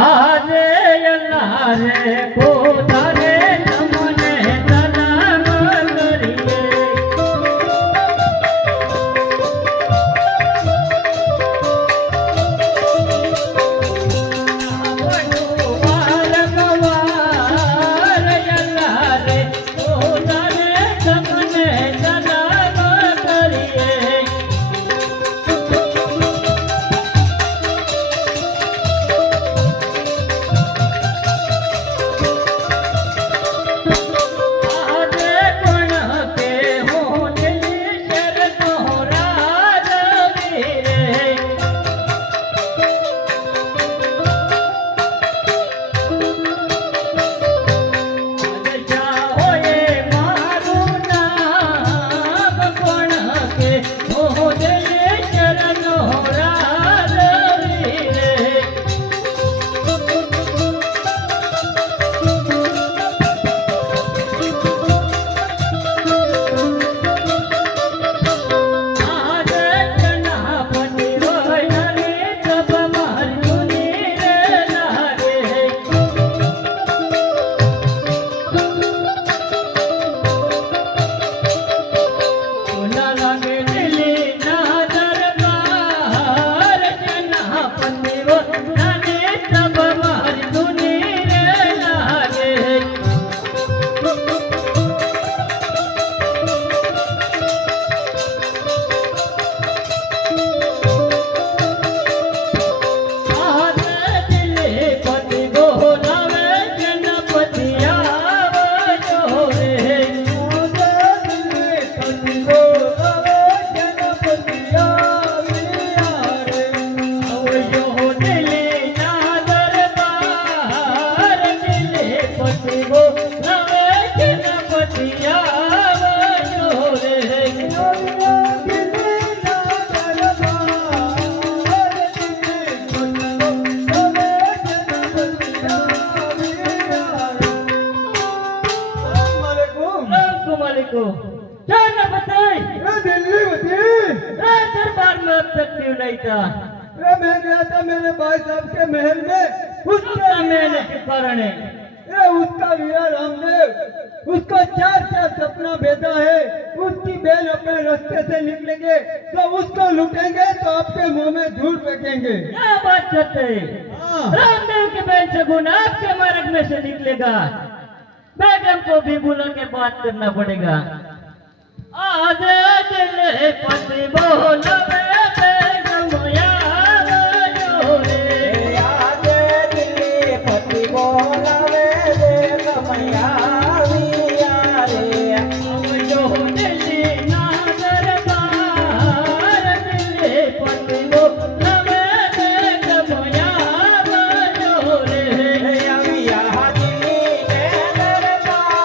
આજે અલ્લાહ રે ખુદા રે તમને સલામ કરીએ नहीं था। मैं गया था मेरे भाई साहब के महल में, उसका महल के कारण उसका वीरा रामदेव उसको चार चार सपना भेजा है। उसकी बहन अपने रास्ते से निकलेंगे तो उसको लूटेंगे तो आपके मुंह में धूल फेंकेंगे। क्या बात करते हैं? रामदेव की बहन से गुण आपके मार्ग में से निकलेगा। बेगम को भी बुला के बात करना पड़ेगा। आज दिल पति बोलो बेगम यारो रे, आज दिल पति बोला बेगम यारिया रे, जो दिल्ली ना दरबार दिल पति बोलो बेगम यारो रे, अविया दिल्ली के दरबार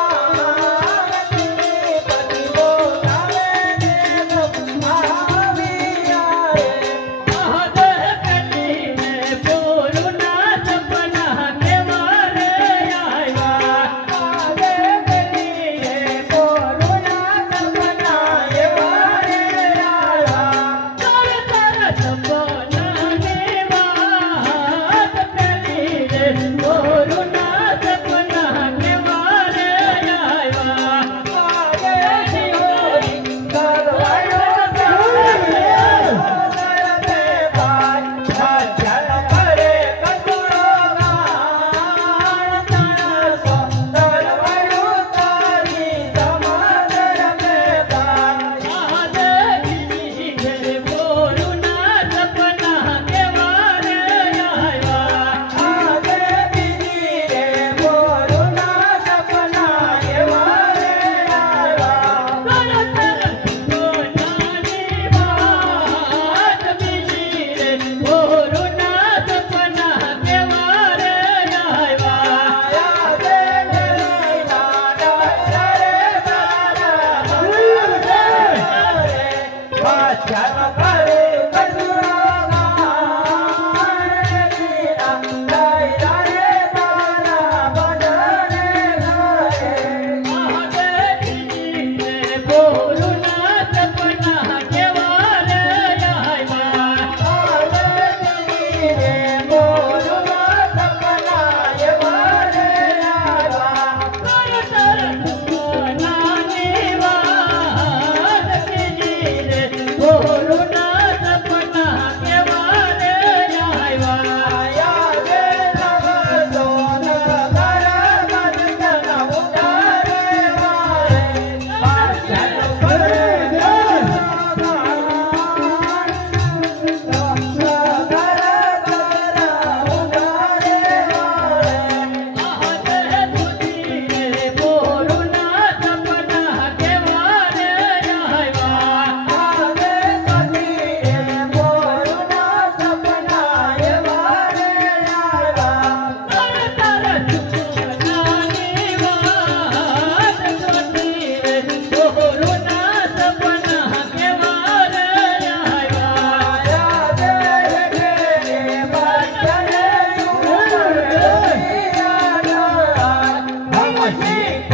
दिल पति बोला बेगम यारिया પછી